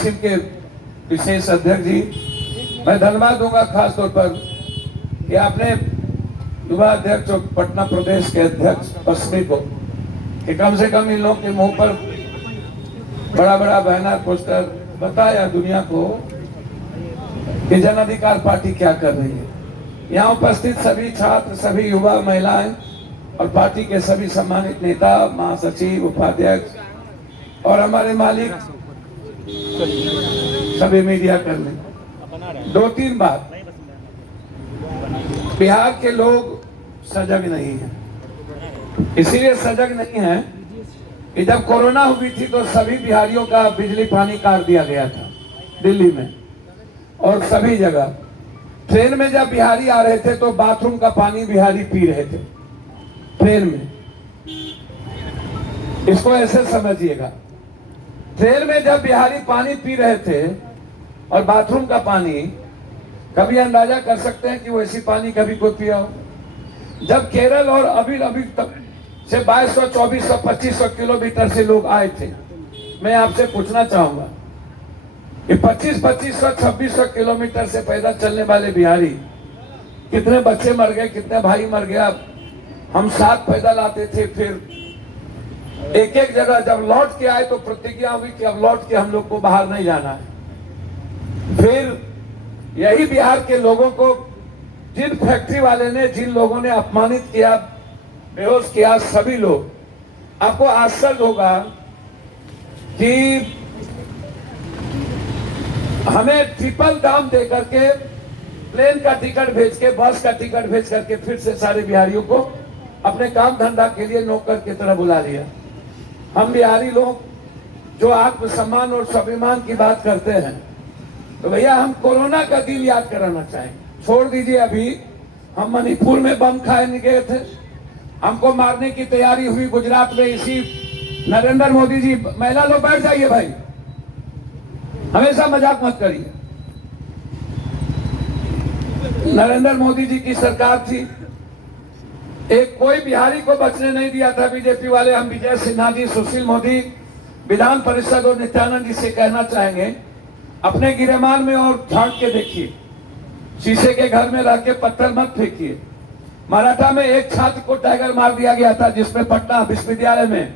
पश्चिम के विशेष अध्यक्ष जी, मैं धन्यवाद दूंगा खास तौर पर कि आपने युवा अध्यक्ष और पटना प्रदेश के अध्यक्ष पश्चिमी को कि कम से कम इन लोगों के मुंह पर बड़ा बड़ा बैनर पोस्टर बताया दुनिया को कि जन अधिकार पार्टी क्या कर रही है। यहाँ उपस्थित सभी छात्र, सभी युवा, महिलाएं और पार्टी के सभी सम्मानित नेता, महासचिव, उपाध्यक्ष और हमारे मालिक, सभी मीडिया कर्मी, 2-3 बात। बिहार के लोग सजग नहीं हैं, इसीलिए सजग नहीं है कि जब कोरोना हुई थी तो सभी बिहारियों का बिजली पानी काट दिया गया था दिल्ली में और सभी जगह। ट्रेन में जब बिहारी आ रहे थे तो बाथरूम का पानी बिहारी पी रहे थे ट्रेन में। इसको ऐसे समझिएगा, ट्रेन में जब बिहारी पानी पी रहे थे और बाथरूम का पानी, कभी अंदाजा कर सकते हैं कि वैसी पानी कभी कोई पिया हो? जब केरल और अभी तक से 2200, 2400, 2500 किलोमीटर से लोग आए थे, मैं आपसे पूछना चाहूंगा कि 2500, 2600 किलोमीटर से पैदल चलने वाले बिहारी, कितने बच्चे मर गए, कितने भाई मर गया। हम साथ पैदल आते थे, फिर एक एक जगह जब लौट के आए तो प्रतिज्ञा हुई कि अब लौट के हम लोग को बाहर नहीं जाना है। फिर यही बिहार के लोगों को जिन फैक्ट्री वाले ने, जिन लोगों ने अपमानित किया, बेहोश किया, सभी लोग, आपको आश्चर्य होगा कि हमें ट्रिपल दाम दे करके, प्लेन का टिकट भेज के, बस का टिकट भेज करके फिर से सारे बिहारियों को अपने काम धंधा के लिए नौकर की तरह बुला लिया। हम बिहारी लोग जो आत्मसम्मान और स्वाभिमान की बात करते हैं, तो भैया हम कोरोना का दिन याद कराना चाहेंगे। छोड़ दीजिए, अभी हम मणिपुर में बम खाने गए थे, हमको मारने की तैयारी हुई गुजरात में। इसी नरेंद्र मोदी जी, महिला लोग बैठ जाइए भाई, हमेशा मजाक मत करिए। नरेंद्र मोदी जी की सरकार थी, एक कोई बिहारी को बचने नहीं दिया था बीजेपी वाले। हम विजय सिन्हा जी, सुशील मोदी, विधान परिषद और नित्यानंद जी से कहना चाहेंगे, अपने गिरेमान में और झांक के देखिए, शीशे के घर में रह के पत्थर मत फेंकिए। मराठा में एक छात्र को टाइगर मार दिया गया था, जिसमें पटना विश्वविद्यालय में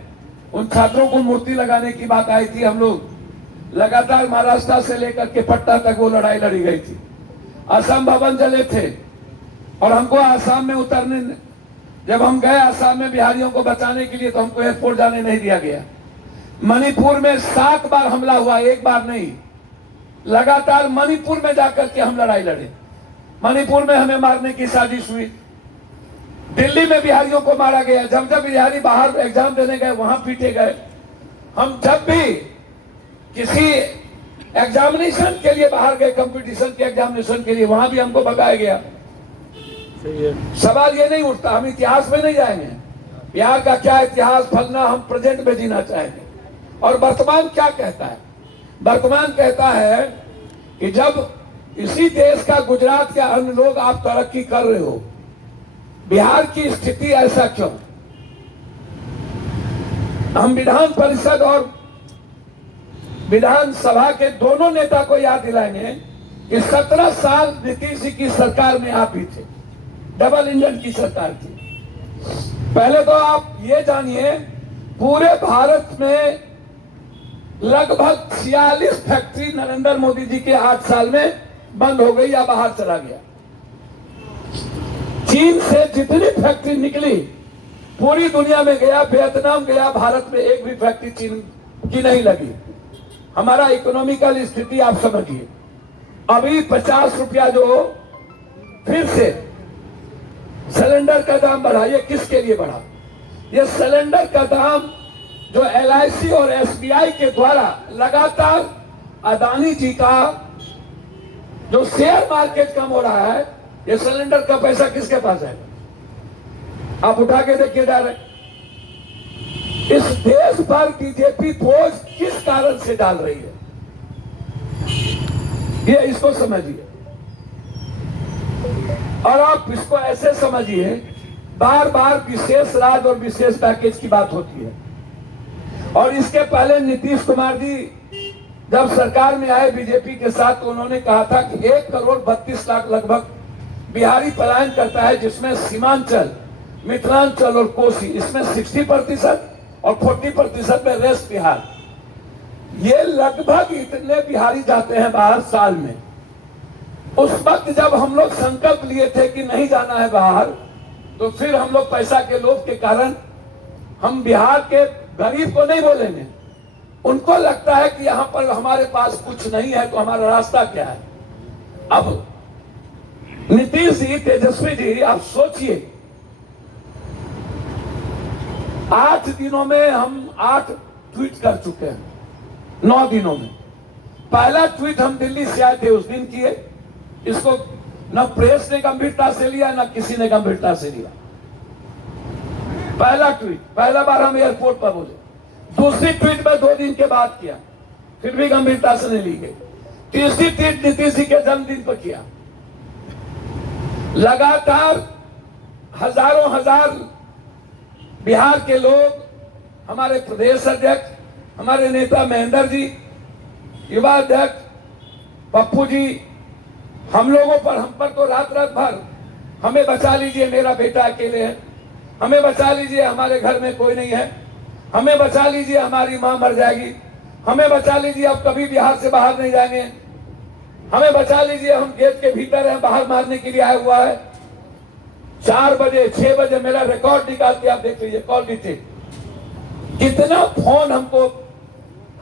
उन छात्रों को मूर्ति लगाने की बात आई थी। हम लोग लगातार महाराष्ट्र से लेकर के पटना तक वो लड़ाई लड़ी गई थी। असम भवन जले थे और हमको आसाम में उतरने, जब हम गए आसाम में बिहारियों को बचाने के लिए, तो हमको एयरपोर्ट जाने नहीं दिया गया। मणिपुर में 7 बार हमला हुआ, एक बार नहीं, लगातार मणिपुर में जाकर के हम लड़ाई लड़े। मणिपुर में हमें मारने की साजिश हुई, दिल्ली में बिहारियों को मारा गया। जब जब बिहारी बाहर एग्जाम देने गए वहां पीटे गए। हम जब भी किसी एग्जामिनेशन के लिए बाहर गए, कंपटीशन के एग्जामिनेशन के लिए, वहां भी हमको भगाया गया। सवाल ये नहीं उठता, हम इतिहास में नहीं जाएंगे, बिहार का क्या इतिहास फलना, हम प्रेजेंट में जीना चाहेंगे। और वर्तमान क्या कहता है? वर्तमान कहता है कि जब इसी देश का, गुजरात के अन्य लोग आप तरक्की कर रहे हो, बिहार की स्थिति ऐसा क्यों? हम विधान परिषद और विधानसभा के दोनों नेता को याद दिलाएंगे कि 17 साल नीतीश जी की सरकार में आप ही थे, डबल इंजन की सरकार थी। पहले तो आप ये जानिए, पूरे भारत में लगभग 46 फैक्ट्री नरेंद्र मोदी जी के 8 साल में बंद हो गई या बाहर चला गया। चीन से जितनी फैक्ट्री निकली पूरी दुनिया में गया, वियतनाम गया, भारत में एक भी फैक्ट्री चीन की नहीं लगी। हमारा इकोनॉमिकल स्थिति आप समझिए। अभी 50 रुपया जो फिर से सिलेंडर का दाम बढ़ा, ये किसके लिए बढ़ा? ये सिलेंडर का दाम जो LIC और SBI के द्वारा लगातार अदानी जी का जो शेयर मार्केट कम हो रहा है, ये सिलेंडर का पैसा किसके पास है? आप उठा के देखिए डायरेक्ट। इस देश पर बीजेपी बोझ किस कारण से डाल रही है, ये इसको समझिए। और आप इसको ऐसे समझिए, बार बार विशेष राज और विशेष पैकेज की बात होती है। और इसके पहले नीतीश कुमार जी जब सरकार में आए बीजेपी के साथ तो उन्होंने कहा था कि 1,32,00,000 लगभग बिहारी पलायन करता है, जिसमें सीमांचल, मिथिलांचल और कोसी, इसमें 60% और 40% में रेस्ट बिहार। ये लगभग इतने बिहारी जाते हैं बाहर साल में। उस वक्त जब हम लोग संकल्प लिए थे कि नहीं जाना है बाहर, तो फिर हम लोग पैसा के लोभ के कारण हम बिहार के गरीब को नहीं बोलेंगे। उनको लगता है कि यहां पर हमारे पास कुछ नहीं है तो हमारा रास्ता क्या है। अब नीतीश जी, तेजस्वी जी, आप सोचिए 8 दिनों में हम 8 ट्वीट कर चुके हैं। 9 दिनों में पहला ट्वीट हम दिल्ली से आए थे उस दिन किए। इसको न प्रेस ने गंभीरता से लिया, न किसी ने गंभीरता से लिया। पहला ट्वीट, पहला बार हम एयरपोर्ट पर बोले। दूसरी ट्वीट में 2 दिन के बाद किया, फिर भी गंभीरता से नहीं ली गई। तीसरी ट्वीट नीतीश जी के जन्मदिन पर किया। लगातार हजारों हजार बिहार के लोग, हमारे प्रदेश अध्यक्ष, हमारे नेता महेंद्र जी, युवा अध्यक्ष पप्पू जी, हम पर तो रात भर हमें बचा लीजिए, मेरा बेटा अकेले है, हमें बचा लीजिए, हमारे घर में कोई नहीं है, हमें बचा लीजिए, हमारी मां मर जाएगी, हमें बचा लीजिए, अब कभी बिहार से बाहर नहीं जाएंगे, हमें बचा लीजिए, हम गेट के भीतर हैं, बाहर मारने के लिए आया हुआ है। 4 बजे 6 बजे मेरा रिकॉर्ड निकाल के आप देख लीजिए, कॉल डिटेल, कितना फोन हमको,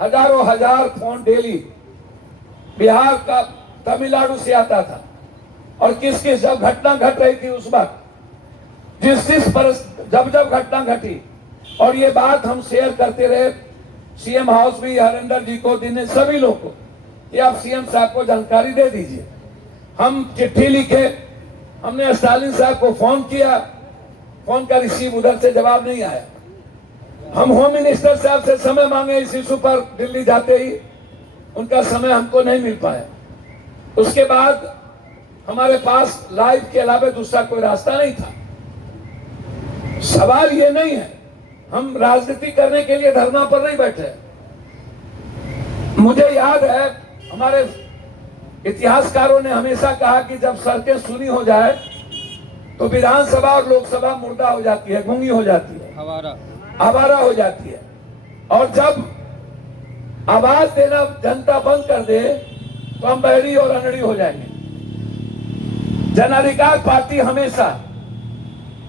हजारों हजार फोन डेली बिहार का, तमिलनाडु से आता था। और किस किस जब घटना घट रही थी उस वक्त, जिस पर जब घटना घटी, और ये बात हम शेयर करते रहे सीएम हाउस में, हरेंद्र जी को, दिनेश, सभी लोग को, ये आप सीएम साहब को जानकारी दे दीजिए। हम चिट्ठी लिखे, हमने स्टालिन साहब को फोन किया, फोन का रिसीव, उधर से जवाब नहीं आया। हम होम मिनिस्टर साहब से समय मांगे इस इशू पर, दिल्ली जाते ही उनका समय हमको नहीं मिल पाया। उसके बाद हमारे पास लाइव के अलावा दूसरा कोई रास्ता नहीं था। सवाल ये नहीं है, हम राजनीति करने के लिए धरना पर नहीं बैठे। मुझे याद है हमारे इतिहासकारों ने हमेशा कहा कि जब सड़कें सुनी हो जाए तो विधानसभा और लोकसभा मुर्दा हो जाती है, गूंगी हो जाती है, आवारा हो जाती है। और जब आवाज देना जनता बंद कर दे तो हम बहरी और अनड़ी हो जाएंगे। जन अधिकार पार्टी हमेशा,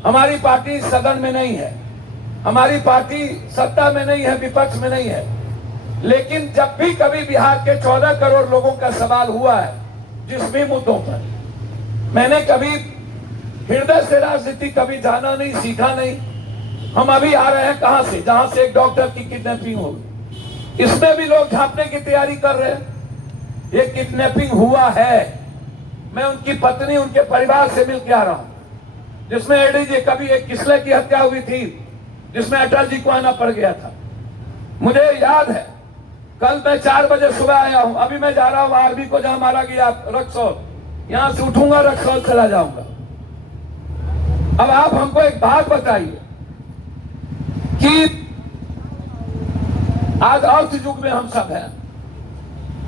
हमारी पार्टी सदन में नहीं है, हमारी पार्टी सत्ता में नहीं है, विपक्ष में नहीं है, लेकिन जब भी कभी बिहार के 14 करोड़ लोगों का सवाल हुआ है, जिस भी मुद्दों पर, मैंने कभी हृदय से राजनीति कभी जाना नहीं, सीखा नहीं। हम अभी आ रहे हैं कहां से, जहां से एक डॉक्टर की किडनैपिंग होगी, इसमें भी लोग झांपने की तैयारी कर रहे हैं। ये किडनैपिंग हुआ है, मैं उनकी पत्नी, उनके परिवार से मिल के आ रहा हूं, जिसमें एडीजी, कभी एक किसले की हत्या हुई थी जिसमें अटल जी को आना पड़ गया था। मुझे याद है कल मैं 4 बजे सुबह आया हूं, अभी मैं जा रहा हूं आर्मी को, जहां मारा गया रक्सौल, यहां से उठूंगा रक्सौल चला जाऊंगा। अब आप हमको एक बात बताइए कि आज अर्थ युग में हम सब हैं।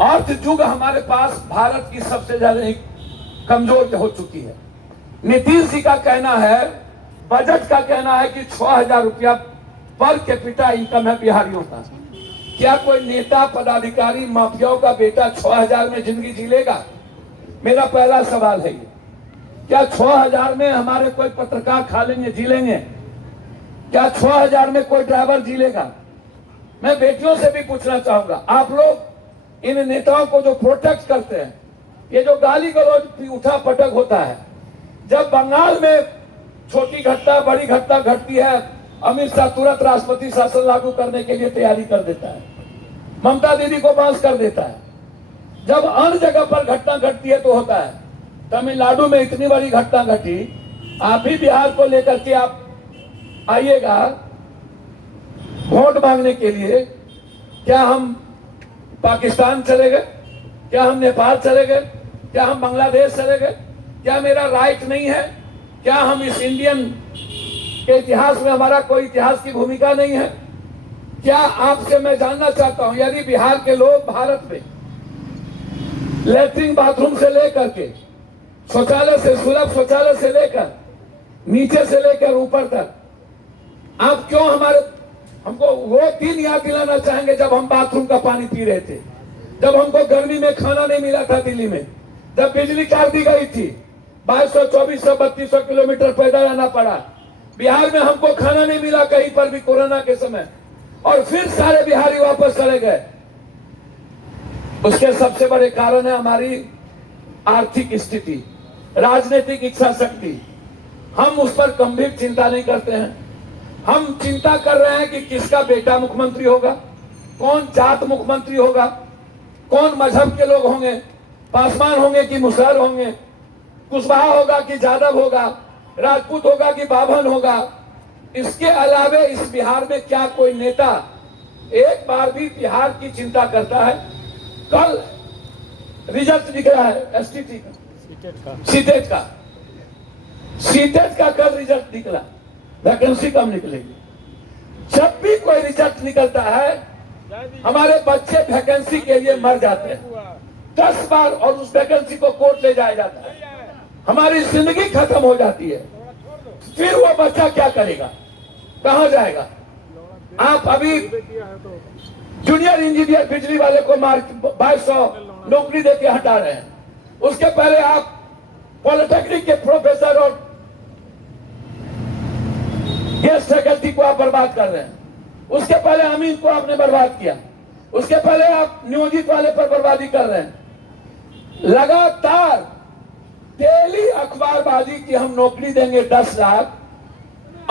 अर्थ युग हमारे पास भारत की सबसे ज्यादा कमजोर हो चुकी है। नीतीश जी का कहना है, बजट का कहना है कि 6,000 रुपया पर कैपिटा इनकम है बिहारियों का। क्या कोई नेता, पदाधिकारी, माफियाओं का बेटा 6,000 में जिंदगी जी लेगा? मेरा पहला सवाल है ये। क्या 6,000 में हमारे कोई पत्रकार खा लेंगे, जी लेंगे? क्या 6,000 में कोई ड्राइवर जी लेगा? मैं बेटियों से भी पूछना चाहूंगा, आप लोग इन नेताओं को जो प्रोटेक्ट करते हैं, ये जो गाली गलौज उठा पटक होता है, जब बंगाल में छोटी घटना, बड़ी घटना घटती है, अमित शाह तुरंत राष्ट्रपति शासन लागू करने के लिए तैयारी कर देता है, ममता दीदी को बांस कर देता है। जब अन्य जगह पर घटना घटती है तो होता है। तमिलनाडु में इतनी बड़ी घटना घटी, आप भी बिहार को लेकर के आप आइएगा वोट मांगने के लिए। क्या हम पाकिस्तान चले गए? क्या हम नेपाल चले गए? क्या हम बांग्लादेश चले गए? क्या मेरा राइट नहीं है? क्या हम इस इंडियन के इतिहास में, हमारा कोई इतिहास की भूमिका नहीं है? क्या आपसे मैं जानना चाहता हूं, यदि बिहार के लोग भारत में लैट्रिन बाथरूम से लेकर के शौचालय से सुलभ शौचालय से लेकर नीचे से लेकर ऊपर तक, आप क्यों हमको वो दिन याद दिलाना चाहेंगे जब हम बाथरूम का पानी पी रहे थे, जब हमको गर्मी में खाना नहीं मिला था दिल्ली में, जब बिजली काट दी गई थी, 2200, 2400, 3200 किलोमीटर पैदल आना पड़ा, बिहार में हमको खाना नहीं मिला कहीं पर भी कोरोना के समय, और फिर सारे बिहारी वापस चले गए। उसके सबसे बड़े कारण है हमारी आर्थिक स्थिति, राजनीतिक इच्छा शक्ति। हम उस पर गंभीर चिंता नहीं करते हैं। हम चिंता कर रहे हैं कि किसका बेटा मुख्यमंत्री होगा, कौन जात मुख्यमंत्री होगा, कौन मजहब के लोग होंगे, पासवान होंगे कि मुसहर होंगे, कुशवाहा होगा कि जादव होगा, राजपूत होगा कि बाभन होगा। इसके अलावे इस बिहार में क्या कोई नेता एक बार भी बिहार की चिंता करता है? कल रिजल्ट निकला है एसटीटी का, सीटेट का कल रिजल्ट निकला, वैकेंसी कम निकलेगी। जब भी कोई रिजल्ट निकलता है हमारे बच्चे वैकेंसी के लिए मर जाते हैं 10 बार, और उस वैकेंसी को कोर्ट ले जाया जाता है, हमारी जिंदगी खत्म हो जाती है। फिर वो बच्चा क्या करेगा, कहां जाएगा? आप अभी जूनियर इंजीनियर बिजली वाले को 2200 नौकरी देके हटा रहे हैं, उसके पहले आप पॉलिटेक्निक के प्रोफेसर और गेस्ट फैकल्टी को आप बर्बाद कर रहे हैं, उसके पहले अमीन को आपने बर्बाद किया, उसके पहले आप नियोजित वाले पर बर्बादी कर रहे हैं। लगातार डेली अखबारबाजी की हम नौकरी देंगे 10 लाख,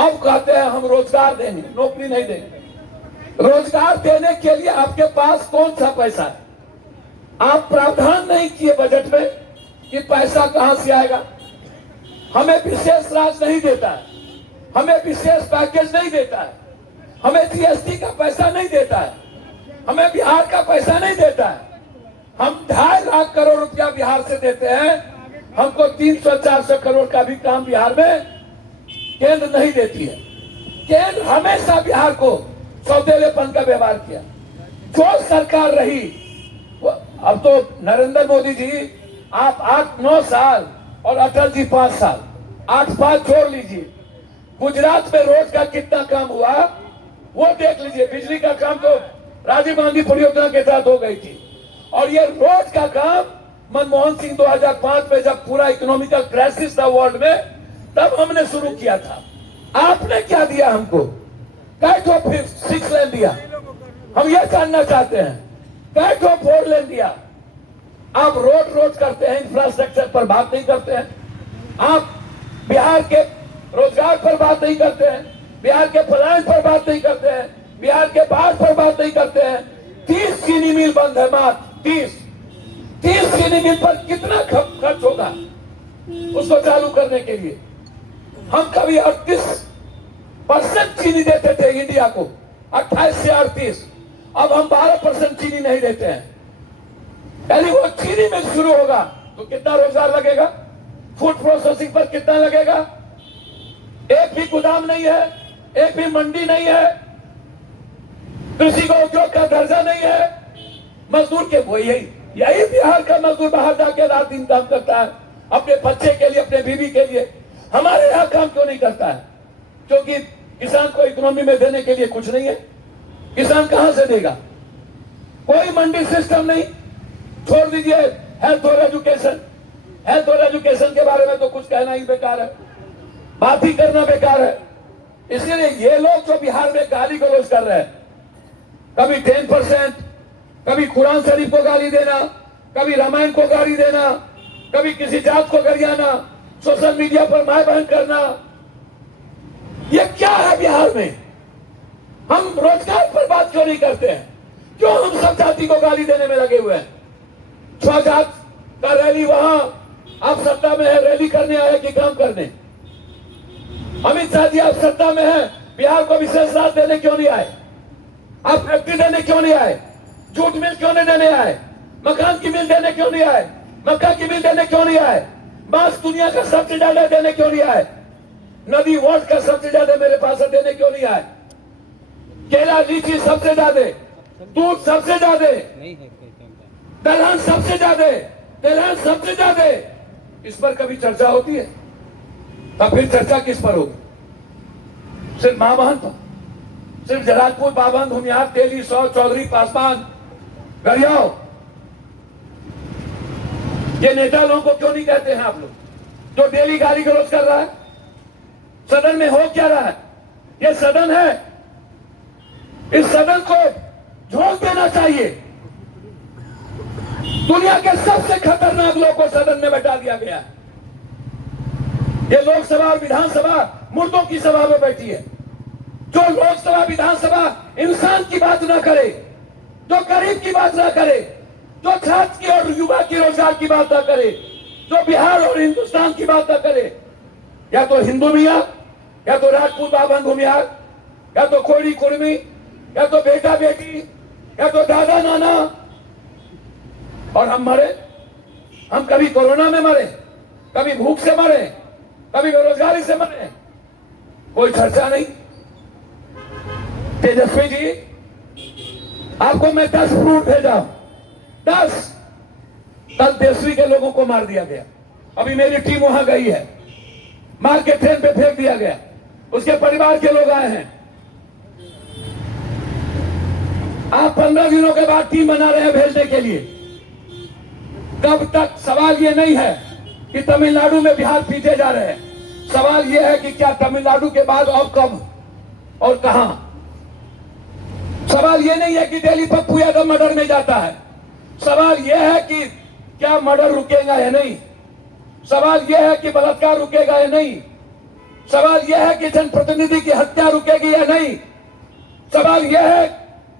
अब कहते हैं हम रोजगार देंगे, नौकरी नहीं देंगे। रोजगार देने के लिए आपके पास कौन सा पैसा है? आप प्रावधान नहीं किए बजट में कि पैसा कहां से आएगा। हमें विशेष राज नहीं देता है, हमें विशेष पैकेज नहीं देता है, हमें जीएसटी का पैसा नहीं देता है, हमें बिहार का पैसा नहीं देता है। हम 2.5 लाख करोड़ रुपया बिहार से देते हैं, हमको 300-400 करोड़ का भी काम बिहार में केंद्र नहीं देती है। केंद्र हमेशा बिहार को सौतेलेपन का व्यवहार किया। जो सरकार रही, अब तो नरेंद्र मोदी जी आप 8-9 साल और अटल जी 5 साल, 8-5 जोड़ लीजिए। गुजरात में रोड का कितना काम हुआ वो देख लीजिए। बिजली का काम तो राजीव गांधी परियोजना के तहत हो गई थी, और ये रोड का काम मनमोहन सिंह 2005 में जब पूरा इकोनॉमिकल क्राइसिस था वर्ल्ड में, तब हमने शुरू किया था। आपने क्या दिया हमको? कैठो फिर 6 लेन दिया? हम ये जानना चाहते हैं, कैठो 4 लेन दिया? आप रोड करते हैं, इंफ्रास्ट्रक्चर पर बात नहीं करते हैं। आप बिहार के रोजगार पर बात नहीं करते हैं, बिहार के पलायन पर बात नहीं करते हैं, बिहार के बाढ़ पर बात नहीं करते हैं। 30 चीनी मिल बंद है, मात्र 30 चीनी मिल पर कितना खर्च होगा उसको चालू करने के लिए? हम कभी 38% चीनी देते थे इंडिया को, 28 से 38, अब हम 12% चीनी नहीं देते हैं। यानी वो चीनी मिल शुरू होगा तो कितना रोजगार लगेगा? फूड प्रोसेसिंग पर कितना लगेगा? एक भी गोदाम नहीं है, एक भी मंडी नहीं है, कृषि का उद्योग का दर्जा नहीं है। मजदूर के वो यही बिहार का मजदूर बाहर जाके रात दिन काम करता है अपने बच्चे के लिए, अपने बीवी के लिए। हमारे यहाँ काम क्यों नहीं करता है? क्योंकि किसान को इकोनॉमी में देने के लिए कुछ नहीं है। किसान कहां से देगा? कोई मंडी सिस्टम नहीं। छोड़ दीजिए हेल्थ और एजुकेशन, हेल्थ और एजुकेशन के बारे में तो कुछ कहना ही बेकार है, बात ही करना बेकार है। इसलिए ये लोग जो बिहार में गाली गलौज कर रहे हैं, कभी 10%, कभी कुरान शरीफ को गाली देना, कभी रामायण को गाली देना, कभी किसी जात को गरियाना, सोशल मीडिया पर माय बहन करना, ये क्या है बिहार में? हम रोजगार पर बात क्यों नहीं करते हैं? क्यों हम सब जाति को गाली देने में लगे हुए हैं? 6 जात का रैली, वहां आप सत्ता में है, रैली करने आए कि काम करने? अमित शाह जी आप सत्ता में हैं, बिहार को विशेष राज देने क्यों नहीं आए? आप फैक्ट्री देने क्यों नहीं आए? जूट मिल क्यों नहीं देने आए? मकान की मिल देने क्यों नहीं आए? मक्का की मिल देने क्यों नहीं आए? बांस दुनिया का सबसे ज्यादा देने क्यों नहीं आए? नदी वर्ल्ड का सबसे ज्यादा मेरे पास देने क्यों नहीं आए? केला लीची सबसे ज्यादा, दूध सबसे ज्यादा, दलहन सबसे ज्यादा, तिलहन सबसे ज्यादा। इस पर कभी चर्चा होती है? तब फिर चर्चा किस पर होगी? सिर्फ मां बहन पर, सिर्फ जलालपुर, बाबंद, हुमियार, तेली, सौ, चौधरी, पासवान, गरियाओ, ये नेता लोगों को क्यों नहीं कहते हैं आप लोग, जो डेली गाली गलौज कर रहा है? सदन में हो क्या रहा है? ये सदन है, इस सदन को झोंक देना चाहिए। दुनिया के सबसे खतरनाक लोगों को सदन में बैठा दिया गया है। ये लोकसभा और विधानसभा मुर्दों की सभा में बैठी है। जो लोकसभा विधानसभा इंसान की बात ना करे, जो गरीब की बात ना करे, जो छात्र की और युवा की रोजगार की बात ना करे, जो बिहार और हिंदुस्तान की बात ना करे, या तो हिंदू मियां, या तो राजपूत बाबन भूमियार, या तो कोड़ी कुर्मी, या तो बेटा बेटी, या तो दादा नाना। और हम मरे, हम कभी कोरोना में मरे, कभी भूख से मरे, कभी बेरोजगारी से मरे, कोई चर्चा नहीं। तेजस्वी जी, आपको मैं 10 फ्रूट भेजा, 10। कल तेजस्वी के लोगों को मार दिया गया। अभी मेरी टीम वहां गई है, मार के ट्रेन पे फेंक दिया गया। उसके परिवार के लोग आए हैं। आप 15 दिनों के बाद टीम बना रहे हैं भेजने के लिए। कब तक? सवाल ये नहीं है कि तमिलनाडु में बिहार पीछे जा रहे हैं। सवाल ये है कि क्या तमिलनाडु के बाद और कब और कहां? सवाल ये नहीं है कि दिल्ली पप्पू यादव मर्डर में जाता है। सवाल यह है कि क्या मर्डर रुकेगा या नहीं। सवाल यह है कि बलात्कार रुकेगा या नहीं। सवाल यह है कि जनप्रतिनिधि की हत्या रुकेगी या नहीं। सवाल यह है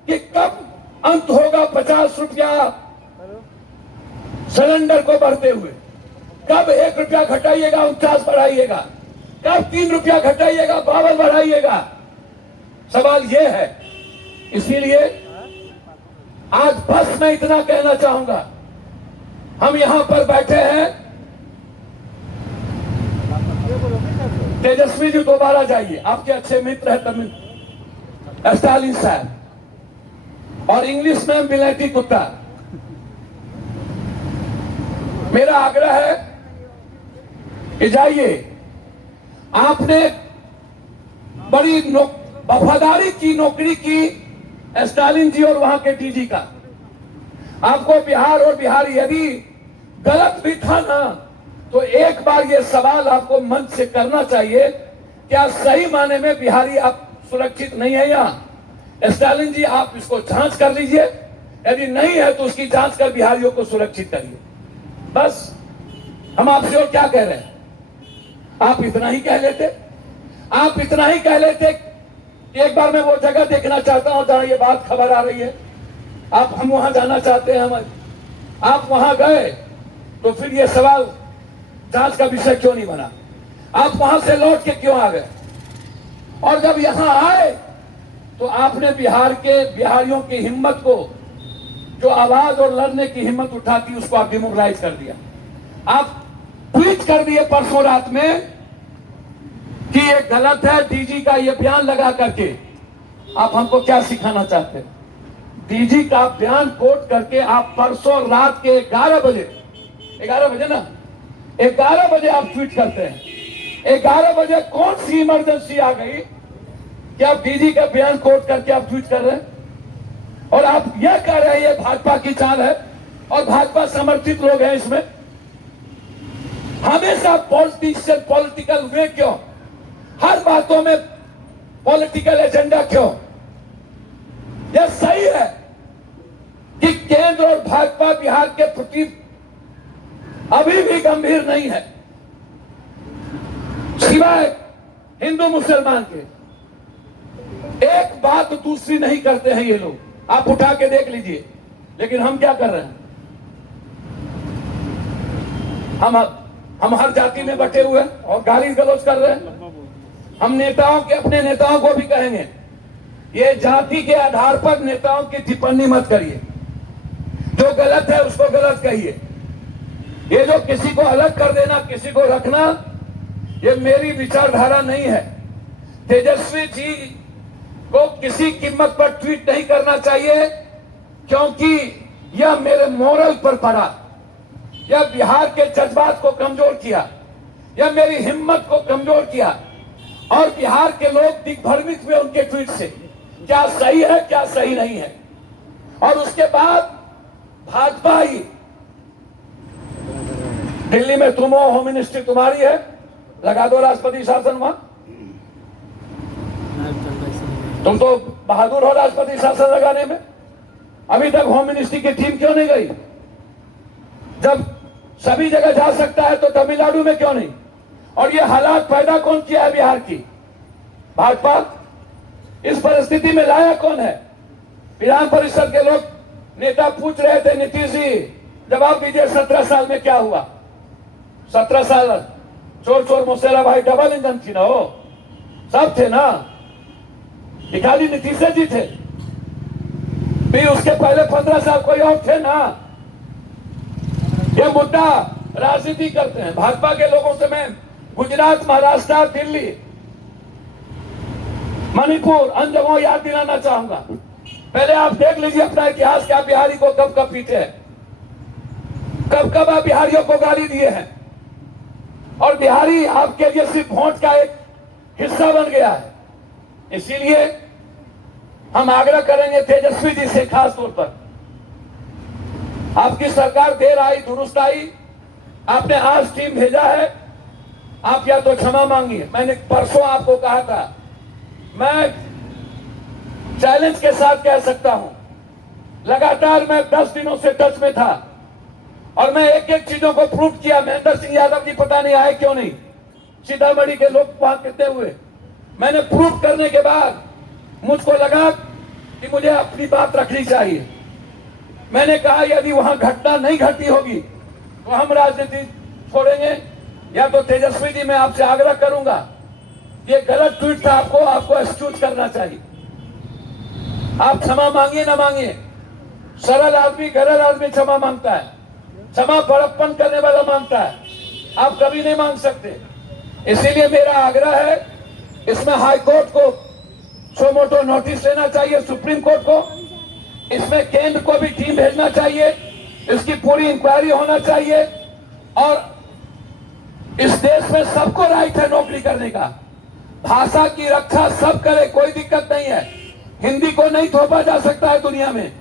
कि कब अंत होगा 50 रुपया सिलेंडर को बढ़ते हुए। कब 1 रुपया घटाइएगा 49 बढ़ाइएगा, कब 3 रुपया घटाइएगा 52 बढ़ाइएगा। सवाल यह है। इसीलिए आज बस मैं इतना कहना चाहूंगा, हम यहां पर बैठे हैं। तेजस्वी जी दोबारा जाइए, आपके अच्छे मित्र है तमिल स्टालिन साहब, और इंग्लिश में मिलेटी कुत्ता। मेरा आग्रह है कि जाइए। आपने बड़ी वफादारी की नौकरी की स्टालिन जी और वहां के डीजी का। आपको बिहार और बिहारी यदि गलत भी था ना, तो एक बार ये सवाल आपको मन से करना चाहिए, क्या सही माने में बिहारी आप सुरक्षित नहीं है यहाँ? स्टालिन जी, आप इसको जांच कर लीजिए। यदि नहीं है तो उसकी जांच कर बिहारियों को सुरक्षित करिए। बस हम आपसे और क्या कह रहे हैं? आप इतना ही कह लेते, आप इतना ही कह लेते। एक बार मैं वो जगह देखना चाहता हूं जहां ये बात खबर आ रही है। हम वहां जाना चाहते हैं। आप वहां गए तो फिर ये सवाल जांच का विषय क्यों नहीं बना? आप वहां से लौट के क्यों आ गए? और जब यहां आए तो आपने बिहारियों की हिम्मत को, जो आवाज और लड़ने की हिम्मत उठाती, उसको आप डिमोरलाइज कर दिया। आप ट्वीट कर दिए परसों रात में कि ये गलत है। डीजी का ये बयान लगा करके आप हमको क्या सिखाना चाहते हैं? डीजी का बयान कोट करके आप परसों रात के 11 बजे ना, 11 बजे आप ट्वीट करते हैं। 11 बजे कौन सी इमरजेंसी आ गई कि आप डीजी का बयान कोट करके आप ट्वीट कर रहे हैं? और आप यह कह रहे हैं ये भाजपा की चाल है और भाजपा समर्थित लोग हैं इसमें। हमेशा पॉलिटिकल वे क्यों? हर बातों में पॉलिटिकल एजेंडा क्यों? यह सही है कि केंद्र और भाजपा बिहार के प्रति अभी भी गंभीर नहीं है, सिवाय हिंदू मुसलमान के। एक बात दूसरी नहीं करते हैं ये लोग, आप उठा के देख लीजिए। लेकिन हम क्या कर रहे हैं? हम हर जाति में बटे हुए हैं और गाली गलौज कर रहे हैं। हम अपने नेताओं को भी कहेंगे, ये जाति के आधार पर नेताओं की टिप्पणी मत करिए। जो गलत है उसको गलत कहिए। ये जो किसी को अलग कर देना, किसी को रखना, ये मेरी विचारधारा नहीं है। तेजस्वी जी को किसी कीमत पर ट्वीट नहीं करना चाहिए, क्योंकि यह मेरे मोरल पर पड़ा, यह बिहार के जज्बात को कमजोर किया, यह मेरी हिम्मत को कमजोर किया और बिहार के लोग दिग्भ्रमित हुए उनके ट्वीट से, क्या सही है क्या सही नहीं है। और उसके बाद भाजपा ही, दिल्ली में तुम हो, होम मिनिस्ट्री तुम्हारी है, लगा दो राष्ट्रपति शासन वहां। तुम तो बहादुर हो राष्ट्रपति शासन लगाने में। अभी तक होम मिनिस्ट्री की टीम क्यों नहीं गई? जब सभी जगह जा सकता है तो तमिलनाडु में क्यों नहीं? और ये हालात पैदा कौन किया है बिहार की? भाजपा। इस परिस्थिति में लाया कौन है? विधान परिषद के लोग नेता पूछ रहे थे, नीतीश जी जवाब दीजिए 17 साल में क्या हुआ? 17 साल चोर चोर मुसेरा भाई डबल इंजन थी ना, हो सब थे ना, खाली नीतीश जी थे, फिर उसके पहले 15 साल कोई और थे ना। ये मुद्दा राजनीति करते हैं। भाजपा के लोगों से मैं गुजरात, महाराष्ट्र, दिल्ली, मणिपुर, अन्य जगहों याद दिलाना चाहूंगा। पहले आप देख लीजिए अपना इतिहास, क्या बिहारी को कब कब पीटे हैं, कब कब आप बिहारियों को गाली दिए हैं। और बिहारी आपके लिए सिर्फ वोट का एक हिस्सा बन गया है। इसीलिए हम आग्रह करेंगे तेजस्वी जी से, खास तौर पर आपकी सरकार देर आई दुरुस्त आई, आपने आज टीम भेजा है, आप या तो क्षमा मांगिए। मैंने परसों आपको कहा था, मैं चैलेंज के साथ कह सकता हूं, लगातार मैं 10 दिनों से टच में था और मैं एक एक चीजों को प्रूव किया। महेंद्र सिंह यादव जी पता नहीं आए क्यों नहीं, सीतामढ़ी के लोग वहां कितने हुए। मैंने प्रूव करने के बाद मुझको लगा कि मुझे अपनी बात रखनी चाहिए। मैंने कहा यदि वहां घटना नहीं घटी होगी तो हम राजनीति छोड़ेंगे, या तो तेजस्वी जी मैं आपसे आग्रह करूंगा, ये गलत ट्वीट था, आपको एक्सक्यूज करना चाहिए। आप क्षमा मांगिए ना मांगिए, सरल आदमी गरल आदमी क्षमा मांगता है, क्षमा बड़प्पन करने वाला मांगता है, आप कभी नहीं मांग सकते। इसीलिए मेरा आग्रह है, इसमें हाई कोर्ट को सो मोटो नोटिस लेना चाहिए, सुप्रीम कोर्ट को, इसमें केंद्र को भी टीम भेजना चाहिए, इसकी पूरी इंक्वायरी होना चाहिए। और इस देश में सबको राइट है नौकरी करने का, भाषा की रक्षा सब करे, कोई दिक्कत नहीं है। हिंदी को नहीं थोपा जा सकता है दुनिया में।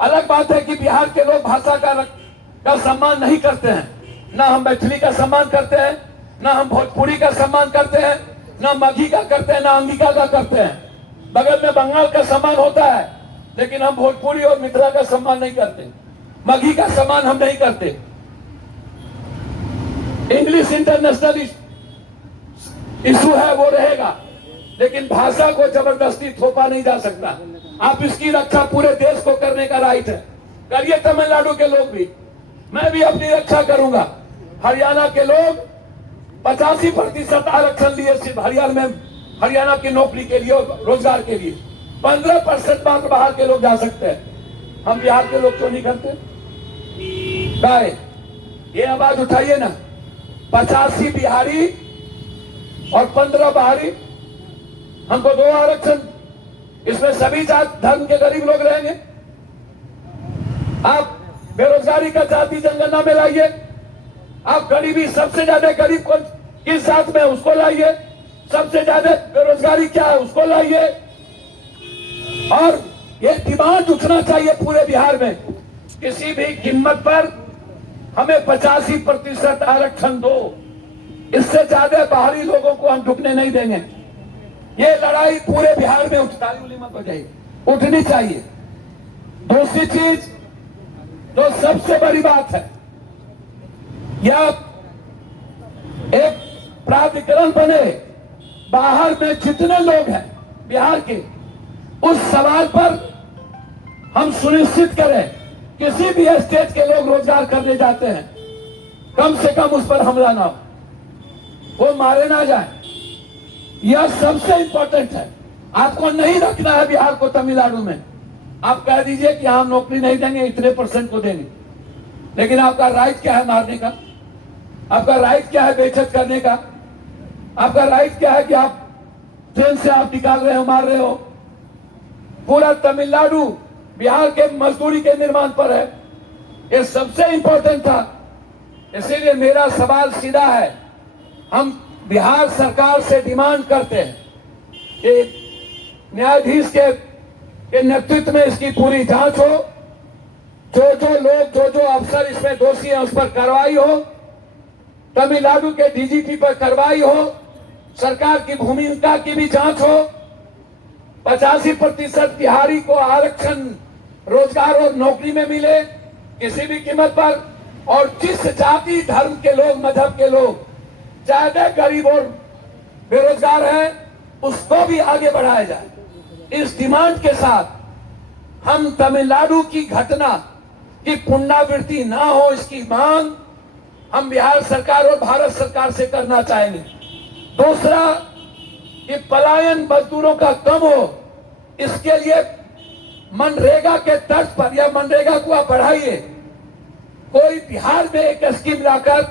अलग बात है कि बिहार के लोग भाषा का सम्मान नहीं करते हैं, ना हम मैथिली का सम्मान करते हैं, ना हम भोजपुरी का सम्मान करते हैं, ना मगही का करते हैं, ना अंगिका का करते हैं। बगल में बंगाल का सम्मान होता है, लेकिन हम भोजपुरी और मिथिला का सम्मान नहीं करते, मगही का सम्मान हम नहीं करते। इंग्लिश इंटरनेशनल इशू है, वो रहेगा, लेकिन भाषा को जबरदस्ती थोपा नहीं जा सकता। आप इसकी रक्षा पूरे देश को करने का राइट है, करिए तमिलनाडु के लोग भी, मैं भी अपनी रक्षा करूंगा। हरियाणा के लोग 85% आरक्षण लिए सिर्फ हरियाणा में, हरियाणा की नौकरी के लिए और रोजगार के लिए। 15% मात्र बाहर के लोग जा सकते हैं, हम बिहार के लोग क्यों नहीं करते? गाय ये आवाज उठाइए ना, 85 बिहारी और 15 बाहरी, हमको 2 आरक्षण, इसमें सभी जात धर्म के गरीब लोग रहेंगे। आप बेरोजगारी का जाति जनगणना में लाइए, आप गरीबी, सबसे ज्यादा गरीब कौन किस जात में उसको लाइए, सबसे ज्यादा बेरोजगारी क्या है उसको लाइए। और ये डिमांड उठना चाहिए पूरे बिहार में, किसी भी कीमत पर हमें 85% आरक्षण दो, इससे ज्यादा बाहरी लोगों को हम ढुकने नहीं देंगे। ये लड़ाई पूरे बिहार में उठनी चाहिए। दूसरी चीज जो सबसे बड़ी बात है, या एक प्राधिकरण बने बाहर में जितने लोग हैं बिहार के, उस सवाल पर हम सुनिश्चित करें किसी भी स्टेट के लोग रोजगार करने जाते हैं, कम से कम उस पर हमला ना हो, वो मारे ना जाए। यह सबसे इंपॉर्टेंट है। आपको नहीं रखना है बिहार को तमिलनाडु में, आप कह दीजिए कि हम नौकरी नहीं देंगे, इतने % को देंगे, लेकिन आपका राइट क्या है मारने का? आपका राइट क्या है बेइज्जत करने का? आपका राइट क्या है कि आप ट्रेन से आप निकाल रहे हो, मार रहे हो? पूरा तमिलनाडु बिहार के मजदूरी के निर्माण पर है। ये सबसे इंपॉर्टेंट था। इसीलिए मेरा सवाल सीधा है, हम बिहार सरकार से डिमांड करते हैं कि न्यायाधीश के नेतृत्व में इसकी पूरी जांच हो, जो अफसर इसमें दोषी हैं उस पर कार्रवाई हो, तमिलनाडु के डीजीपी पर कार्रवाई हो, सरकार की भूमिका की भी जांच हो, 85% बिहारी को आरक्षण रोजगार और नौकरी में मिले किसी भी कीमत पर, और जिस जाति धर्म के लोग, मजहब के लोग ज्यादा गरीब और बेरोजगार हैं उसको भी आगे बढ़ाया जाए। इस डिमांड के साथ हम तमिलनाडु की घटना की पुनरावृत्ति ना हो, इसकी मांग हम बिहार सरकार और भारत सरकार से करना चाहेंगे। दूसरा, कि पलायन मजदूरों का कम हो, इसके लिए मनरेगा के तर्ज पर या मनरेगा को आप बढ़ाइए। कोई बिहार में एक स्कीम लाकर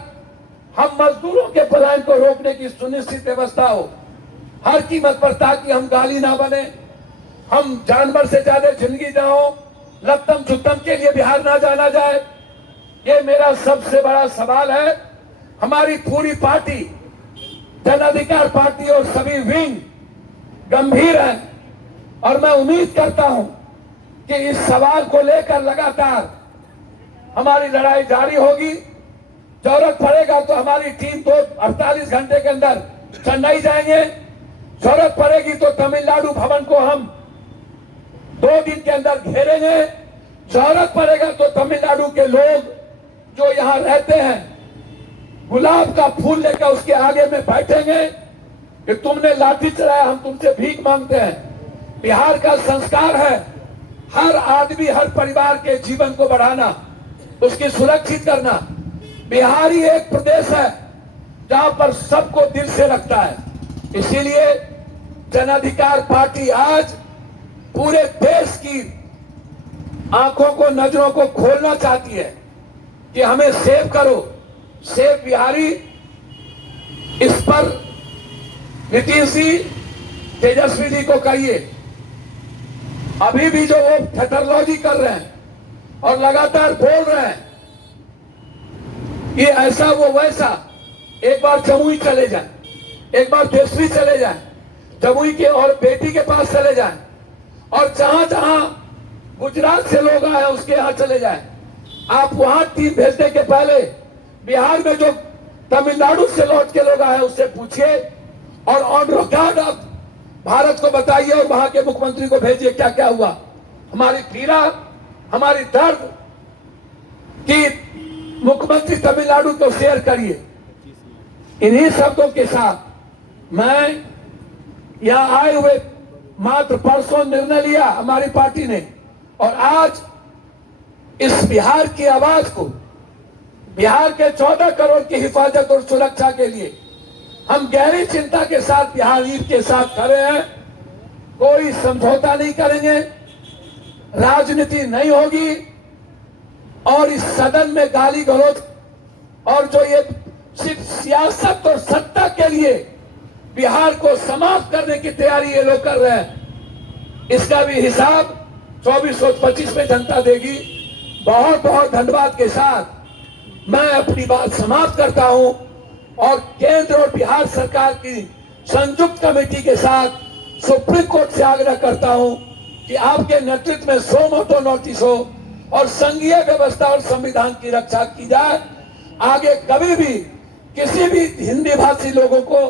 हम मजदूरों के पलायन को रोकने की सुनिश्चित व्यवस्था हो हर कीमत पर, ताकि हम गाली ना बने, हम जानवर से ज्यादा जिंदगी ना हो, लत्तम छुत्तम के लिए बिहार ना जाना जाए। ये मेरा सबसे बड़ा सवाल है। हमारी पूरी पार्टी, जन अधिकार पार्टी और सभी विंग गंभीर हैं, और मैं उम्मीद करता हूं कि इस सवाल को लेकर लगातार हमारी लड़ाई जारी होगी। जरूरत पड़ेगा तो हमारी टीम तो 48 घंटे के अंदर चेन्नई जाएंगे, जरूरत पड़ेगी तो तमिलनाडु भवन को हम 2 दिन के अंदर घेरेंगे, जरूरत पड़ेगा तो तमिलनाडु के लोग जो यहाँ रहते हैं गुलाब का फूल लेकर उसके आगे में बैठेंगे कि तुमने लाठी चलाया, हम तुमसे भीख मांगते हैं। बिहार का संस्कार है हर आदमी, हर परिवार के जीवन को बढ़ाना, उसकी सुरक्षित करना। बिहार ही एक प्रदेश है जहां पर सबको दिल से रखता है। इसीलिए जन अधिकार पार्टी आज पूरे देश की आंखों को, नजरों को खोलना चाहती है कि हमें सेव करो, सेव बिहारी। इस पर नीतीश जी, तेजस्वी जी को कहिए, अभी भी जो वो थेटरोलॉजी कर रहे हैं और लगातार बोल रहे हैं ये ऐसा वो वैसा, एक बार जमुई चले जाएं, एक बार देशवी चले जाएं, जमुई के और बेटी के पास चले जाएं, और जहां जहां गुजरात से लोग आए उसके यहां चले जाएं। आप वहां टीम भेजने के पहले बिहार में जो तमिलनाडु से लौट के लोग आए उससे पूछिए, और ऑन रिकॉर्ड आप भारत को बताइए और वहां के मुख्यमंत्री को भेजिए क्या क्या हुआ। हमारी पीड़ा, हमारी दर्द की मुख्यमंत्री तमिलनाडु को शेयर करिए। इन्हीं शब्दों के साथ मैं यहां आए हुए मात्र परसों निर्णय लिया हमारी पार्टी ने, और आज इस बिहार की आवाज को, बिहार के 14 करोड़ की हिफाजत और सुरक्षा के लिए हम गहरी चिंता के साथ बिहार ईद के साथ खड़े हैं। कोई समझौता नहीं करेंगे, राजनीति नहीं होगी, और इस सदन में गाली गलौज और जो ये सिर्फ सियासत और सत्ता के लिए बिहार को समाप्त करने की तैयारी ये लोग कर रहे हैं, इसका भी हिसाब 24 और 25 में जनता देगी। बहुत बहुत धन्यवाद के साथ मैं अपनी बात समाप्त करता हूं, और केंद्र और बिहार सरकार की संयुक्त कमेटी के साथ सुप्रीम कोर्ट से आग्रह करता हूं कि आपके नेतृत्व में सो मोटो नोटिस हो और संघीय व्यवस्था और संविधान की रक्षा की जाए। आगे कभी भी किसी भी हिंदी भाषी लोगों को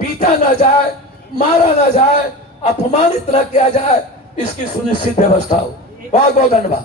पीटा ना जाए, मारा ना जाए, अपमानित न किया जाए, इसकी सुनिश्चित व्यवस्था हो। बहुत बहुत धन्यवाद।